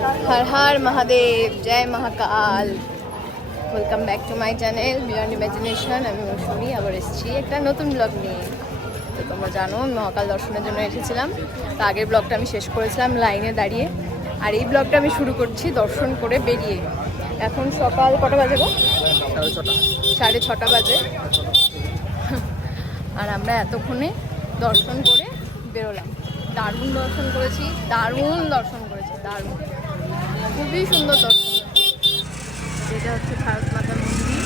हर हर महादेव, जय Mahakal. Welcome back to my channel beyond imagination. আমি মৌসুমি আবার এসেছি একটা নতুন ব্লগ নিয়ে। তো তোমরা জানো আমি মহাকাল দর্শনের জন্য এসেছিলাম। তো আগের ব্লগটা আমি শেষ করেছিলাম লাইনে দাঁড়িয়ে, আর এই ব্লগটা আমি শুরু করছি দর্শন করে বেরিয়ে। এখন সকাল কটা বাজে গো? 6:30 বাজে। আর আমরা এতক্ষণে দর্শন করে বেরোলাম। দারুণ দর্শন করেছি, দারুণ খুবই সুন্দর দর্শন। এটা হচ্ছে ভারত মাতার মন্দির।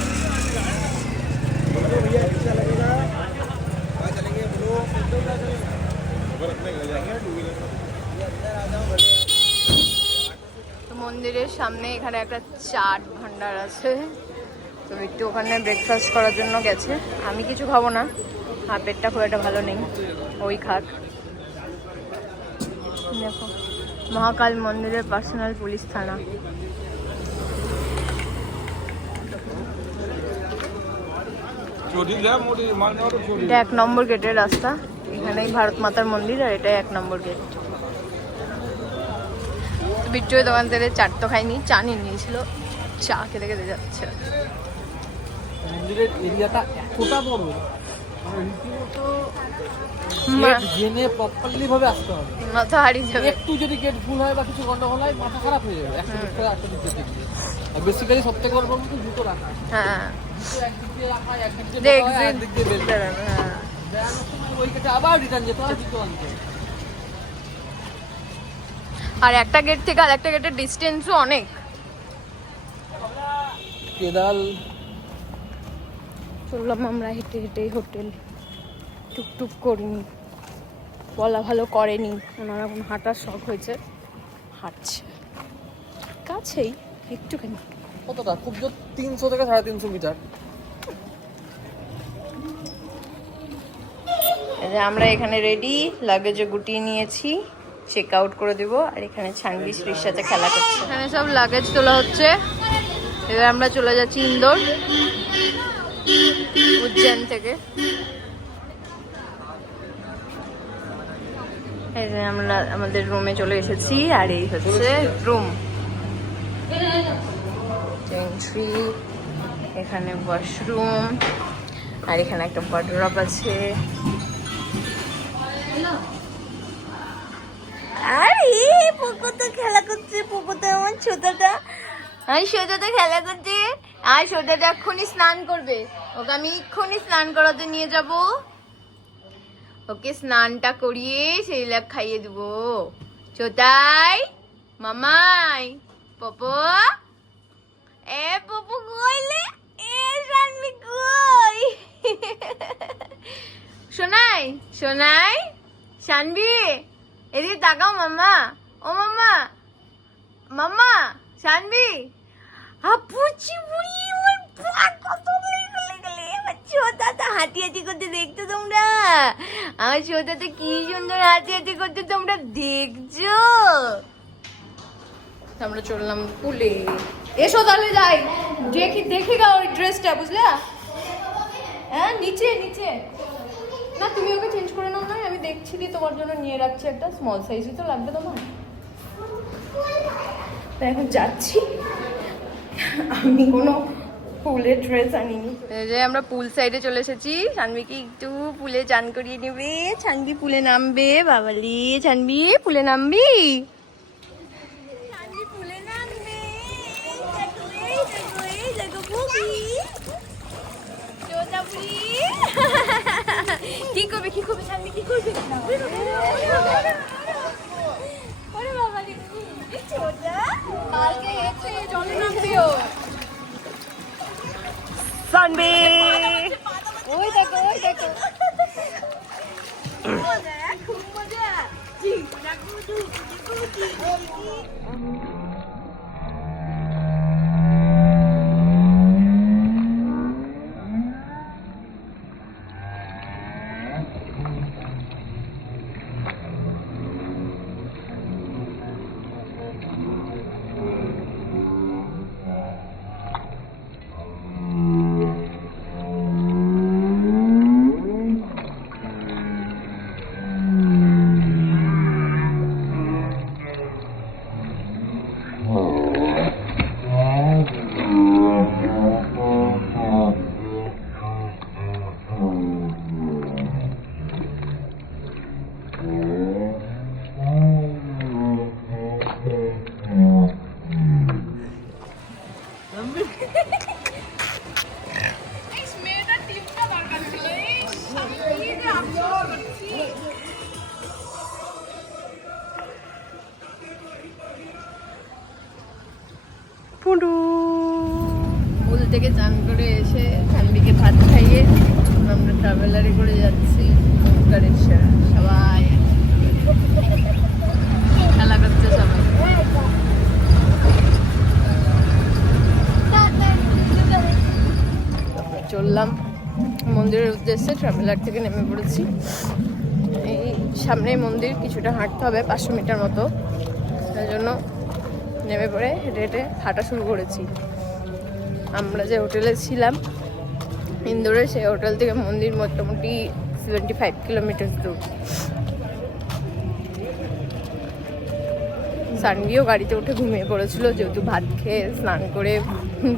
তো মন্দিরের সামনে এখানে একটা চাট ভান্ডার আছে, তো একটু ওখানে ব্রেকফাস্ট করার জন্য গেছে। আমি কিছু খাবো না, আর পেটটা খুব একটা ভালো নেই, ওই খাক। দেখো মহাকাল মন্দিরের পার্সোনাল পুলিশ থানা। এটা 1 নম্বর গেটের রাস্তা, এখানেই ভারত মাতার মন্দির, আর এটা 1 নম্বর গেট। বিট্টু দোকান থেকে চাট তো খাইনি, চা নিয়ে নিয়েছিল, চা খেতে খেতে যাচ্ছে। মন্দিরের এরিয়াটা এতটা বড়, রীতিমতো জেনে প্রপারলি ভাবে আসতে হবে, মাথা হারিয়ে যাবে। একটু যদি গেট ভুল হয় বা কিছু গন্ডগোল হয় মাথা খারাপ হয়ে যাবে। একটা দিক থেকে একটা দিক থেকে আর বেসিক্যালি সব থেকে বড় প্রবলেম জুতো রাখা। হ্যাঁ, একদিক দিয়ে রাখা, একদিক দিয়ে বের হয়, একদিক দিয়ে বের করে। হ্যাঁ, বেরানোর সময় ওই গেটে আবার রিটার্ন যেতে হয়, জুতো আনতে। আর একটা গেট থেকে আর একটা গেটের ডিস্টেন্সও অনেক। কেদাল চললাম আমরা হেঁটে হেঁটে হোটেল, টুকটুক করিনি, বলা ভালো করেনি, ওনার এখন হাঁটার শখ হয়েছে, হাঁটছে কাছেই একটুখানি। কতটা? খুব জোর 300 থেকে 350 মিটার। আমরা এখানে রেডি, লাগেজও গুটিয়ে নিয়েছি, চেক আউট করে দেবো। আর এখানে ছানবি শ্রীর সাথে খেলা করছে। এখানে সব লাগেজ তোলা হচ্ছে। এবার আমরা চলে যাচ্ছি ইন্দোর, উজ্জৈন থেকে। এই যে আমরা আমাদের রুমে চলে এসেছি, আর এই হচ্ছে রুম এন্ট্রি। এখানে ওয়াশরুম, আর এখানে একটা ওয়ার্ডরোব আছে। আরে পোকো তো খেলা করছে, পোকো তো আমার ছোটটা, আমি সোজাটা খেলা করছে। আর সোজাটা এক্ষুনি স্নান করবে, ওকে আমি এক্ষুনি স্নান করাতে নিয়ে যাব। ওকে স্নানটা করিয়ে সেই লাগ খাইয়ে দেবো। ছোটাই মামাই পপো, এ পপো কইলে, এ শানমি কই, শোনাই শোনাই শানবি এদিকে তাকাও মামা, ও মামা, মামা শানবি, আপুচি বুড়ি আমার বাট কত গলে আমার ছোটাটা হাঁটি হাঁটি করতে দেখতো তোমরা? আমার ছোটাটা কি সুন্দর হাঁটি হাঁটি করতে তোমরা দেখছো? আমরা চললাম পুলে। এসো তাহলে যাই, দেখি গা ওই ড্রেসটা, বুঝলা? হ্যাঁ নিচে নিচে না, তুমি ওকে চেঞ্জ করে নাও না, আমি দেখছি দি তোমার জন্য নিয়ে রাখছি একটা স্মল সাইজই তো লাগবে তোমার। তাই এখন যাচ্ছি, আমি কোনো পুলের ড্রেস আনিনি। এই যে আমরা পুল সাইডে চলে এসেছি, ছানবিকে একটু পুলে চান করিয়ে নেবে। ছানবি পুলে নামবে, বাবালি ছানবি পুলে নামবি, ছানবি পুলে নামবে। কি করবে কি করবে ছানবি, কি করবে? ওরে বাবালি ছোটা, কালকে হেঁটে জলে নামবিও। সানবি ওই দেখো, ওই দেখো, খুব মজা। পুডু পুল থেকে চান করে এসে ফ্যামিলিকে ভাত খাইয়ে আমরা ট্রাভেলারে করে যাচ্ছি ওমকারেশ্বর। সবাই খেলা করছে, সবাই চললাম মন্দিরের উদ্দেশ্যে। ট্রাভেলার থেকে নেমে পড়েছি। এই সামনেই মন্দির, কিছুটা হাঁটতে হবে 500 মিটার মতো। তাই জন্য নেমে পড়ে হেঁটে হেঁটে হাঁটা শুরু করেছি। আমরা যে হোটেলে ছিলাম ইন্দোরে, সেই হোটেল থেকে মন্দির মোটামুটি 75 কিলোমিটার দূর। সানভিও গাড়িতে উঠে ঘুমিয়ে পড়েছিল, যেহেতু ভাত খেয়ে স্নান করে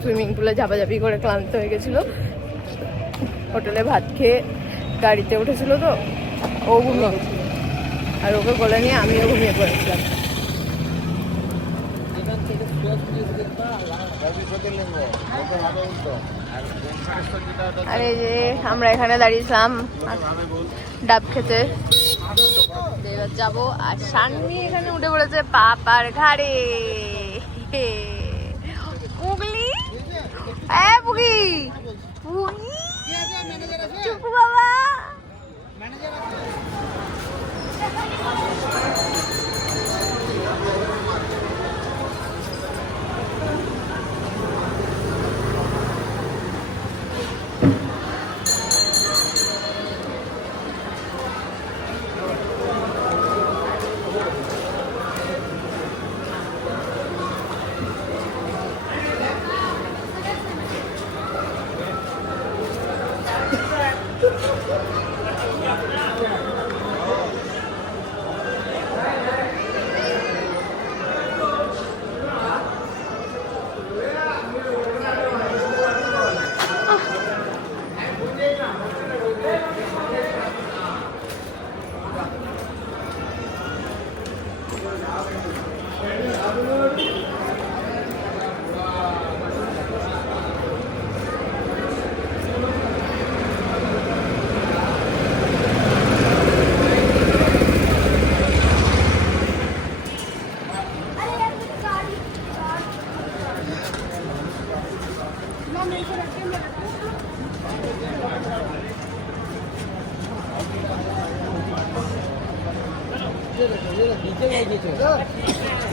সুইমিং পুলে ঝাপাঝাপি করে ক্লান্ত হয়ে গেছিলো। হোটেলে ভাত খেয়ে গাড়িতে উঠেছিল, তো ও ঘুমিয়ে গেছিল, আর ওকে বলে নিয়ে আমিও ঘুমিয়ে পড়েছিলাম। আর এই যে আমরা এখানে দাঁড়িয়েছিলাম ডাব খেতে, এবার যাবো। আর সানভি এখানে উঠে পড়েছে পাপার ঘাড়ে। পুগলি, পুগি পুগি চুপু বাবা।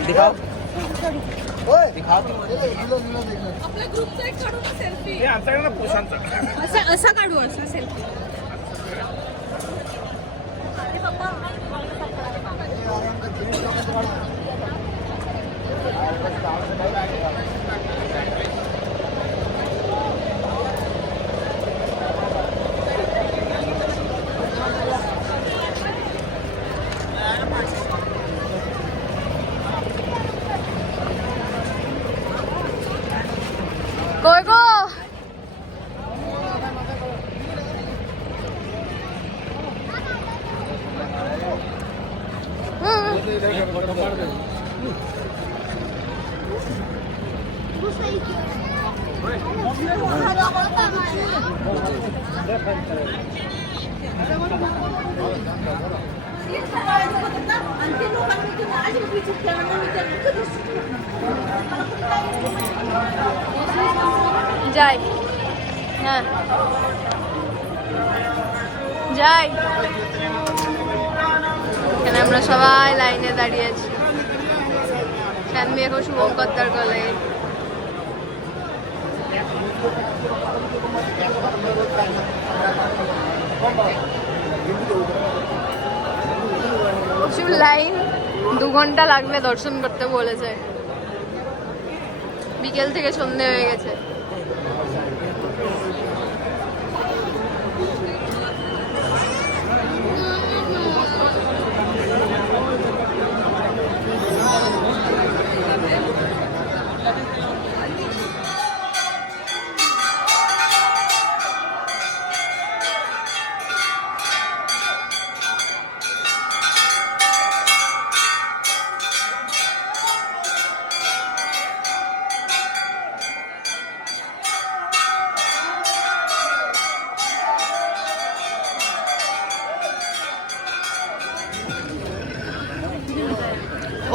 दिखाओ, दिखाओ आपल्या ग्रुपचा एक काढू ना सेल्फी. हे आमच्याकडे ना पोशांचा असा काढू, असा सेल्फी. কই গো? যাই, হ্যাঁ যাই। এখানে আমরা সবাই লাইনে দাঁড়িয়ে আছি। সানভি এখন শুভঙ্কর তার গলায়। প্রচুর লাইন, 2 ঘন্টা লাগবে দর্শন করতে বলেছে। বিকেল থেকে সন্ধে হয়ে গেছে।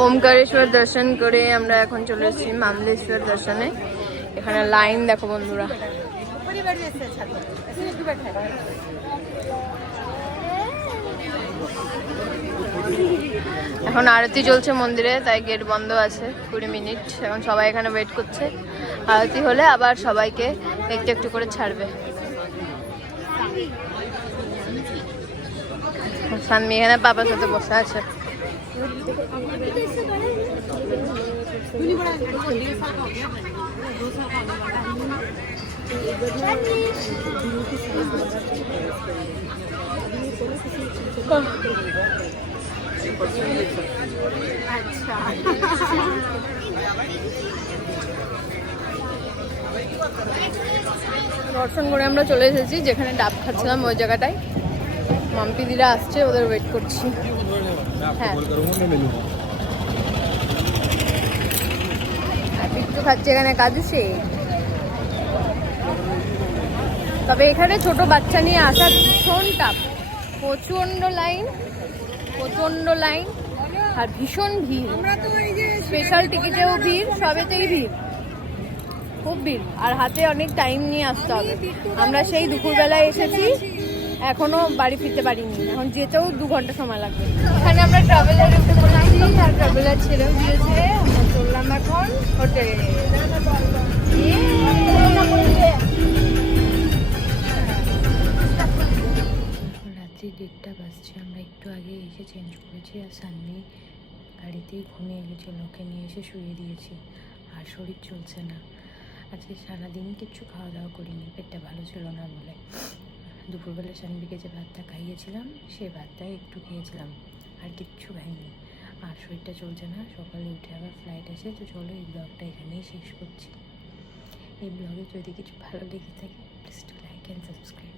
ওমকারেশ্বর দর্শন করে আমরা এখন চলে এসেছি মামলেশ্বর দর্শনে। এখানে লাইন দেখো বন্ধুরা। এখন আরতি চলছে মন্দিরে, তাই গেট বন্ধ আছে 20 মিনিট। এখন সবাই এখানে ওয়েট করছে, আরতি হলে আবার সবাইকে একটু একটু করে ছাড়বে। সানমি এখানে পাপার সাথে বসে আছে। দর্শন করে আমরা চলে এসেছি যেখানে ডাব খাচ্ছিলাম ওই জায়গাটায়। মাম্পি দিরা আসছে, ওদের ওয়েট করছি। হ্যাঁ একটু খাচ্ছে এখানে কাজু শেক। তবে এখানে ছোট বাচ্চা নিয়ে আসা ভীষণ টাফ, প্রচন্ড লাইন আর ভীষণ ভিড়। স্পেশাল টিকিটেও ভিড়, সবেতেই ভিড়, খুব ভিড়। আর হাতে অনেক টাইম নিয়ে আসতে হবে। আমরা সেই দুপুরবেলায় এসেছি, এখনো বাড়ি ফিরতে পারিনি। এখন যেতেও 2 ঘন্টা সময় লাগবে। এখানে আমরা ট্রাভেলারে উঠে পড়েছি আর ট্রাভেলার ছেড়েও দিয়েছে। আমরা চললাম এখন হোটেলে। রাত্রি 1:30 বাজছে। আমরা একটু আগে এসে চেঞ্জ করেছি আর সানমি গাড়িতেই ঘুমিয়ে গেছিলো, ওকে নিয়ে এসে শুয়ে দিয়েছি। আর শরীর চলছে না, আজকে সারাদিন কিচ্ছু খাওয়া দাওয়া করিনি, পেটটা ভালো ছিল না বলে। দুপুরবেলা সানবিকে যে ভাতটা খাইয়েছিলাম সেই ভাতটাই একটু খেয়েছিলাম, আর কিচ্ছু খাইনি। আর শরীরটা চলছে না, সকালে উঠে আবার ফ্লাইট আছে। তো চলো এই ব্লগটা এখানেই শেষ করছি। এই ব্লগে যদি কিছু ভালো লেগে থাকে please to like and subscribe.